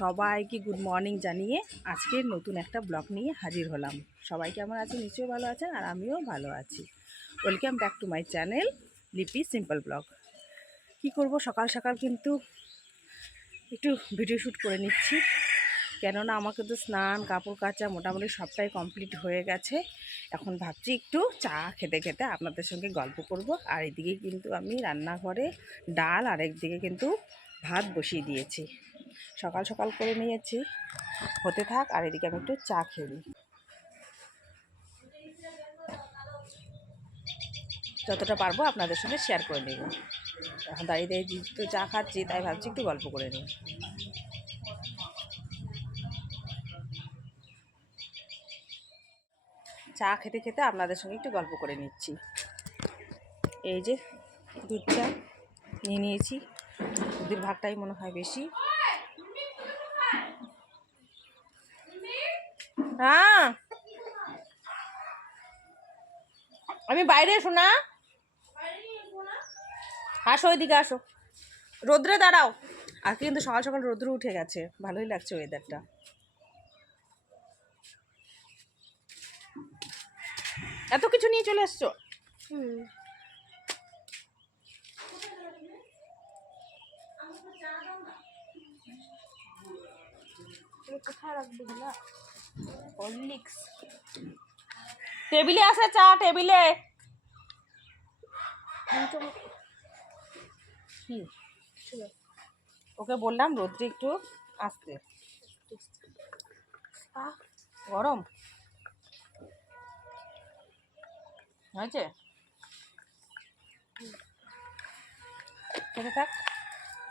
সবাইকে good morning জানিয়ে আজকে নতুন একটা ব্লগ নিয়ে হাজির হলাম। সবাই কেমন আছে? নিশ্চয়ই ভালো আছেন, আর আমিও ভালো আছি। Welcome back to my channel লিপি সিম্পল ব্লগ। কি করব, সকাল সকাল কিন্তু একটু ভিডিও শ্যুট করে নিচ্ছি, কেননা আমাকে তো স্নান কাপড় কাচা মোটামুটি সবটাই কমপ্লিট হয়ে গেছে। এখন ভাবছি একটু চা খেতে খেতে আপনাদের সঙ্গে গল্প করব। আর এদিকে কিন্তু আমি রান্নাঘরে ডাল আর একদিকে কিন্তু ভাত বসিয়ে দিয়েছি। সকাল সকাল করে নিয়েছি, হতে থাক। আর এদিকে আমি একটু চা খেয়ে নিই, যতটা পারবো আপনাদের সঙ্গে শেয়ার করে নেব। এখন দাঁড়িয়ে দাঁড়িয়ে তো চা খাচ্ছি, তাই ভাবছি একটু গল্প করে নিই। চা খেতে খেতে আপনাদের সঙ্গে একটু গল্প করে নিচ্ছি। এই যে দুধ চা নিয়ে নিয়েছি, দুধের ভাগটাই মনে হয় বেশি। হ্যাঁ, আমি বাইরে এসো না, আসো ওইদিকে আসো, রোদ্রে দাঁড়াও। আর কিন্তু সকাল সকাল রোদ্রে উঠে গেছে, ভালোই লাগছে ওয়েদারটা। এত কিছু নিয়ে চলে এসছো? কোথায় রাখবো? হরলিক্স টেবিলে আছে, চা টেবিলে। ওকে বললাম রোদ্রে একটু আসতে, গরম হয়েছে। খেতে থাক,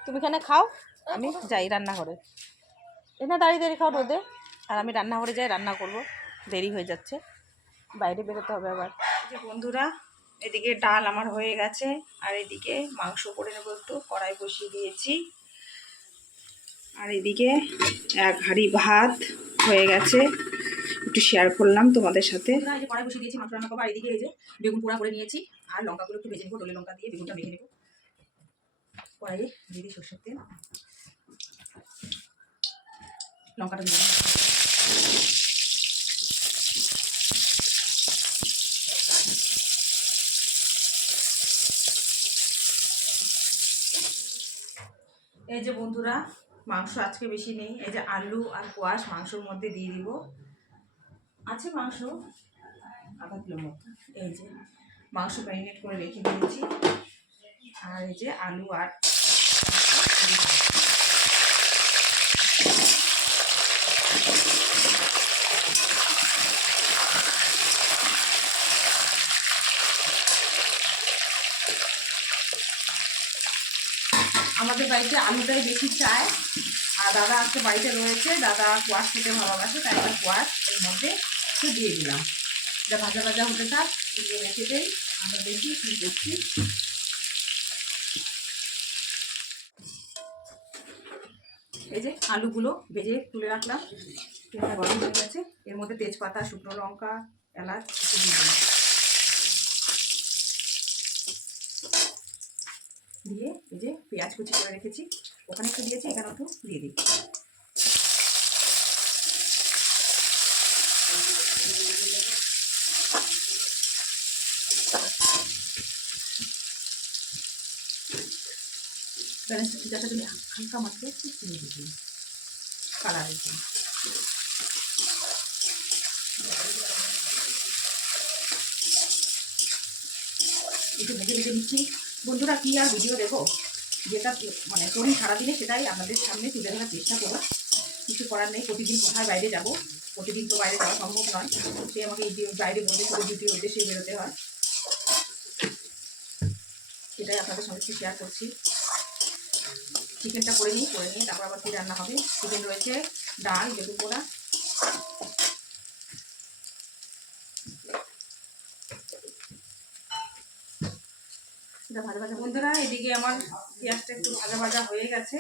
তুমি এখানে খাও, আমি যাই রান্নাঘরে। এখানে দাঁড়িয়ে দাঁড়িয়ে খাও রোদে, আর আমি রান্নাঘরে যাই, রান্না করব, দেরি হয়ে যাচ্ছে, বাইরে বেরোতে হবে আবার। যে বন্ধুরা, এদিকে ডাল আমার হয়ে গেছে, আর এদিকে মাংস করে নেবো, একটু কড়াই বসিয়ে দিয়েছি। আর এদিকে এক হাঁড়ি ভাত হয়ে গেছে, একটু শেয়ার করলাম তোমাদের সাথে। এই যে কড়াই বসিয়ে দিয়েছি, মাংস রান্না করবো। আর এদিকে এই যে বেগুন পোড়া করে নিয়েছি, আর লঙ্কাগুলো একটু ভেজে নেবো, ডলে লঙ্কা দিয়ে বেগুনটা ভেজে নেবো। কড়াইয়ে দিয়ে দিই সরষের তেল, লঙ্কাটা দিয়ে এই যে বন্ধুরা, মাংস আজকে বেশি নেই, এই যে আলু আর কোয়াশ মাংসর মধ্যে দিয়ে দিব। আছে মাংস আধা কিলোর মতো। এই যে মাংস ম্যারিনেট করে রেখে দিয়েছি, আর এই যে আলু আর আমাদের বাড়িতে আলুটাই বেশি চায়। আর দাদা আজকে বাড়িতে রয়েছে, দাদা কোয়াশ খেতে ভালোবাসে, তাই আমরা কোয়াশ এর মধ্যে একটু দিয়ে দিলাম। যা ভাজা ভাজা হতে থাক, এগুলো রেখে দেই। আমরা দেখি কী করছি। এই যে আলুগুলো ভেজে তুলে রাখলাম, তেলটা গরম হয়ে গেছে, এর মধ্যে তেজপাতা, শুকনো লঙ্কা, এলাচ একটু দিয়ে দিলাম, দিয়ে এই যে পেঁয়াজ কুচি করে রেখেছি ওখানে একটু দিয়েছি, এখানে একটু দিয়ে দিই। যাতে তুমি হালকা মাত্রে একটু চিনি দিবি কালারের জন্য। একটু ভেজে ভেজে নিচ্ছি। বন্ধুরা, কি আর ভিডিও দেখো, যেটা মানে করি সারাদিনে সেটাই আপনাদের সামনে তুলে ধরার চেষ্টা করো। কিছু করার নেই, প্রতিদিন কোথায় বাইরে যাব, প্রতিদিন তো বাইরে যাওয়া সম্ভব নয়। সে আমাকে এই বাইরে বলতে শুধু ডিউটির উদ্দেশ্যে বেরোতে হয়, সেটাই আপনাদের সঙ্গে একটু শেয়ার করছি। চিকেনটা করে নিই তারপর আবার কি রান্না হবে। চিকেন রয়েছে, ডাল, বেগুন পোড়া। ভাজা ভাজা বন্ধুরা, এদিকে আমার পেঁয়াজটা একটু ভাজা ভাজা হয়ে গেছে।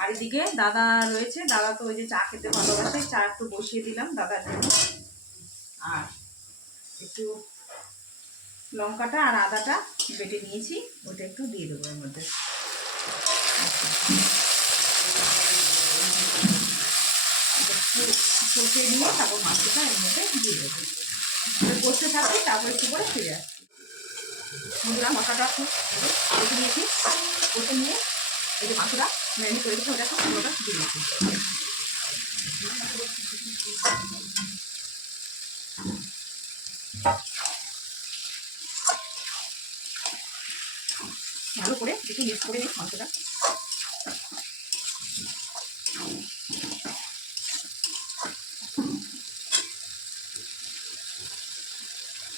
আর এদিকে দাদা রয়েছে, দাদা তো ওই যে চা খেতে ভালোবাসে, চা একটু বসিয়ে দিলাম দাদার জন্য। আর একটু লঙ্কাটা আর আদাটা বেটে নিয়েছি, ওটা একটু দিয়ে দেবো এর মধ্যে। কষে নিয়ে তারপর মাংসটা এর মধ্যে দিয়ে দেবো। কষতে থাকি, তারপর একটু করে ফিরে আসছি। বন্ধুরা মশলাটা একটু কষে নিয়েছি, কষে নিয়ে এই যে মাংসটা ম্যারিনেট করে রেখেছি ওটা পুরোটা দিয়ে দিয়েছি। ভালো করে একটু মিক্স করে নিই মাংসটা।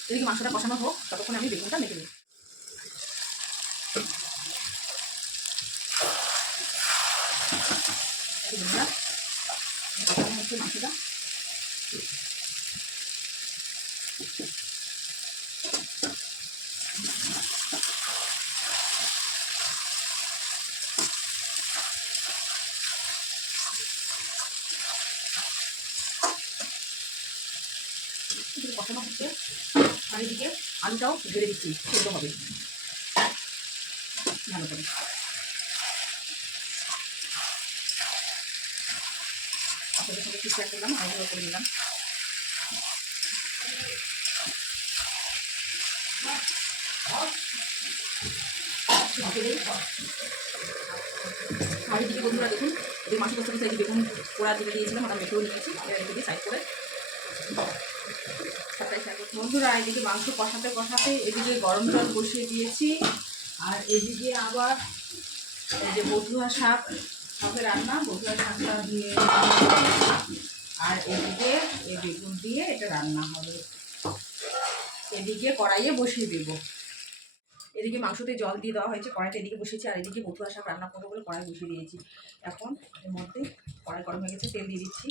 এদিকে মাংসটা কষানো হোক, ততক্ষণ আমি বেগুনটা মেখে নিই। কষানো হচ্ছে মাংসটা। কষানো হচ্ছে, আর এদিকে আলুটাও ঢেলে দিচ্ছি, সেদ্ধ হবে ভালো করে। আপনাদের সঙ্গে ঠিক শেয়ার করলাম, আলুগুলো করে নিলাম। আর এদিকে বন্ধুরা দেখুন, এই মাংস কষতে কষতে বেগুন পোড়া দিকে দিয়েছিলাম, ওটা মেখেও নিয়েছি। এবার রেখে দিয়ে সাইড করে সবটাই শেয়ার করছি। বন্ধুরা এদিকে মাংস কষাতে কষাতে এদিকে গরম জল বসিয়ে দিয়েছি, আর এদিকে আবার এই যে বধুয়া শাক হবে রান্না, বধুয়া শাকটা দিয়ে, আর এদিকে এই বেগুন দিয়ে এটা রান্না হবে। এদিকে কড়াইয়ে বসিয়ে দেবো। এদিকে মাংসতে জল দিয়ে দেওয়া হয়েছে, কড়াইটা এদিকে বসিয়েছি, আর এদিকে বধুয়া শাক রান্না করবো বলে কড়াই বসিয়ে দিয়েছি। এখন এর মধ্যে কড়াই গরম হয়ে গেছে, তেল দিয়ে দিচ্ছি।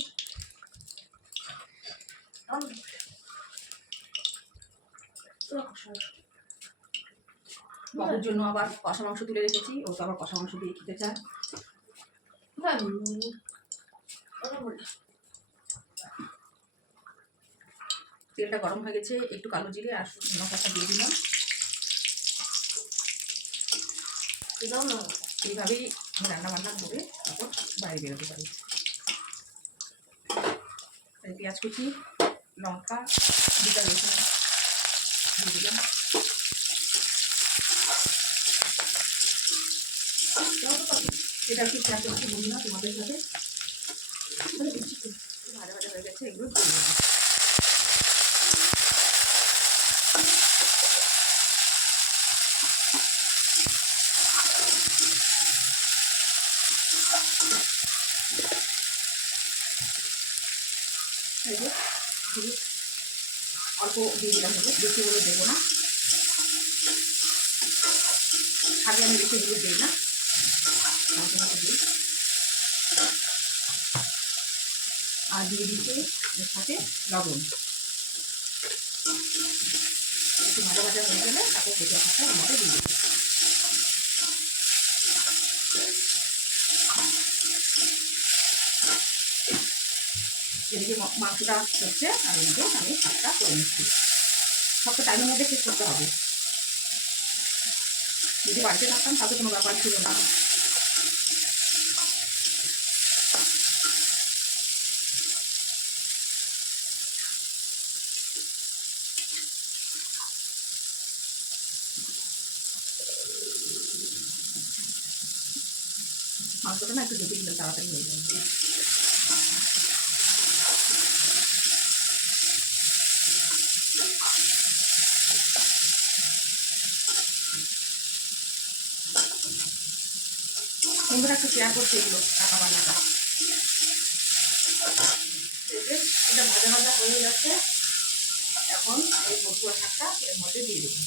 বাবুর জন্য আবার কষা মাংস তুলে রেখেছি, ও তো আবার কষা মাংস দিয়ে খেতে চায়। তেলটা গরম হয়ে গেছে, একটু কালো জিরে আর শুকনো লঙ্কাটা দিয়ে দিলাম। এইভাবেই রান্না বান্না করে তারপর বাইরে বেরোতে পারি। পেঁয়াজ কুচি, লঙ্কা, দুটা রসুন দিয়ে দিলাম। এটা একটু শেয়ার করছি বন্ধুরা তোমাদের সাথে। ভাজা ভাজা হয়ে গেছে, এগুলো দিয়ে দিলাম। অল্প দিয়ে দিলাম, বেশি হলুদ দেবো না, আগে আমি বেশি হলুদ দিই না। আর দিয়ে দিচ্ছি এর সাথে লবণ। একটু ভাজা ভাজা হয়ে গেলে তারপর ভেজা ভাজা আমাকে দিয়ে দিচ্ছি। এদিকে মাংসটা হচ্ছে, আর এদিকে আমি শাকটা করে নিচ্ছি। সবটা টাইমের মধ্যে শেষ করতে হবে। যদি বাড়িতে থাকতাম তাহলে কোনো ব্যাপার ছিল না। মাংসটা না একটু ঢেকে দিলাম, তাড়াতাড়ি হয়ে যাবে। বন্ধুরা একটু শেয়ার করছে এগুলো টাকা বান্নাটা। এটা ভাজা ভাজা হয়ে যাচ্ছে, এখন এই বধুয়া শাকটা এর মধ্যে দিয়ে দেবো।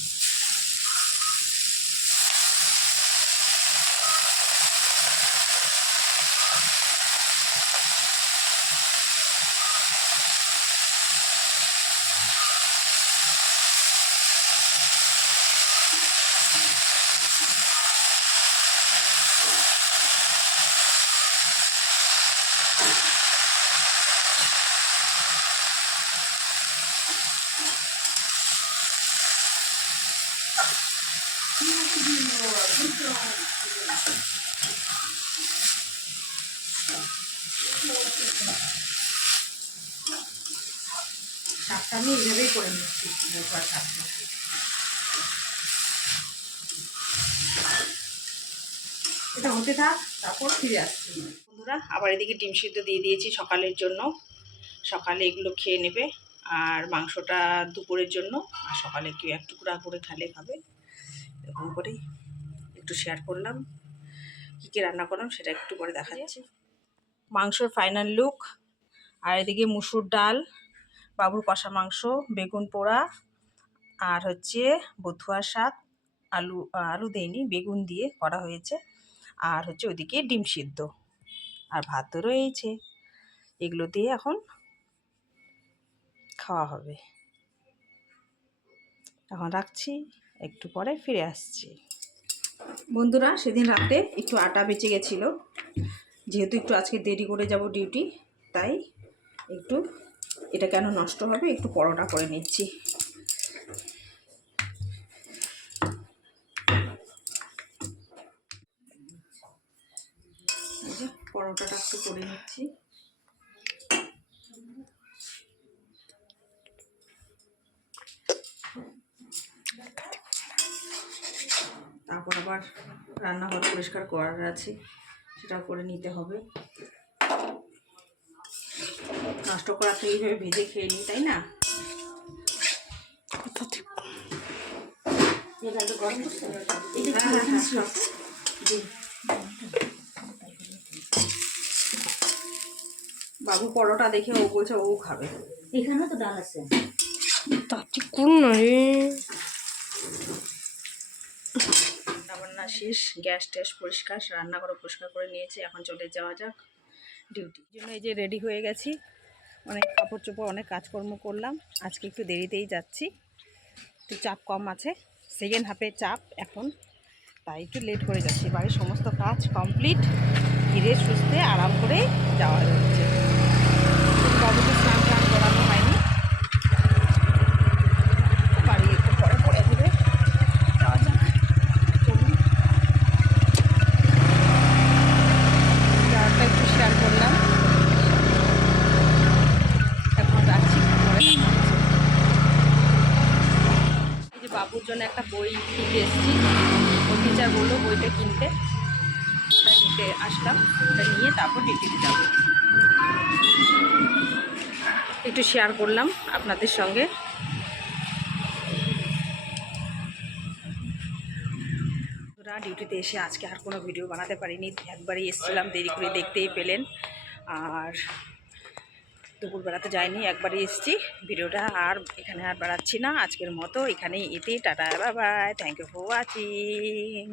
শাকটা আমি এইভাবেই করে নিচ্ছি, বথুয়ার শাকটা। এটা হতে থাক, তারপর ফিরে আসছি। বন্ধুরা আবার এদিকে ডিম সিদ্ধ দিয়ে দিয়েছি সকালের জন্য, সকালে এগুলো খেয়ে নেবে। আর মাংসটা দুপুরের জন্য, আর সকালে একটু এক টুকরা করে খালে খাবে। এরকম করেই একটু শেয়ার করলাম, কী কী রান্না করলাম সেটা একটু পরে দেখাচ্ছি। মাংসর ফাইনাল লুক। আর এদিকে মুসুর ডাল, বাবুর কষা মাংস, বেগুন পোড়া, আর হচ্ছে বথুয়া শাক, আলু আলু দেয়নি, বেগুন দিয়ে করা হয়েছে। আর হচ্ছে ওইদিকে ডিম সিদ্ধ, আর ভাত তো রয়েছে। এগুলো দিয়ে এখন খাওয়া হবে। এখন রাখছি, একটু পরে ফিরে আসছি। বন্ধুরা সেদিন রাতে একটু আটা বেঁচে গেছিলো, যেহেতু একটু আজকে দেরি করে যাব ডিউটি, তাই একটু এটা কেন নষ্ট হবে, একটু পরোটা করে নিচ্ছি। পরোটাটা একটু করে নিচ্ছি। তারপর আবার রান্নাঘর পরিষ্কার করার আছে, সেটাও করে নিতে হবে। নষ্ট করা তো এইভাবে ভেজে খেয়ে নিই, তাই না? বাবু পরোটা দেখে ও বলছে ও খাবে। এখানে তো ডাল আছে, কোন রান্না শেষ, গ্যাস ট্যাস পরিষ্কার, রান্নাঘর পরিষ্কার করে নিয়েছি। এখন চলে যাওয়া যাক ডিউটি জন্য। এই যে রেডি হয়ে গেছি, অনেক কাপড় চোপড়, অনেক কাজকর্ম করলাম। আজকে একটু দেরিতেই যাচ্ছি, একটু চাপ কম আছে, সেকেন্ড হাফে চাপ এখন, তাই একটু লেট করে যাচ্ছি। বাড়ির সমস্ত কাজ কমপ্লিট, ধীরে সুস্থে আরাম করে যাওয়া যাচ্ছে। বাবুকে স্নান টান করানো হয়নি, বাড়ি একটু পরে পরে দেবে, যাওয়া যাক। চলুন, যাওয়াটা একটু শেয়ার করলাম। এখন যাচ্ছি, পরে এই যে বাবুর জন্য একটা বই কিনতে এসেছি, ও টিচার বললো বইটা কিনতে, ওটা নিতে আসলাম। ওটা নিয়ে তারপর ডিউটিতে যাবো। একটু শেয়ার করলাম আপনাদের সঙ্গে। ডিউটিতে এসে আজকে আর কোনো ভিডিও বানাতে পারিনি, একবারই এসেছিলাম, দেরি করে দেখতেই পেলেন। আর দুপুরবেলাতে যাইনি, একবারই এসেছি। ভিডিওটা আর এখানে আর বাড়াচ্ছি না, আজকের মতো এখানেই এতেই tata, bye bye, thank you for watching.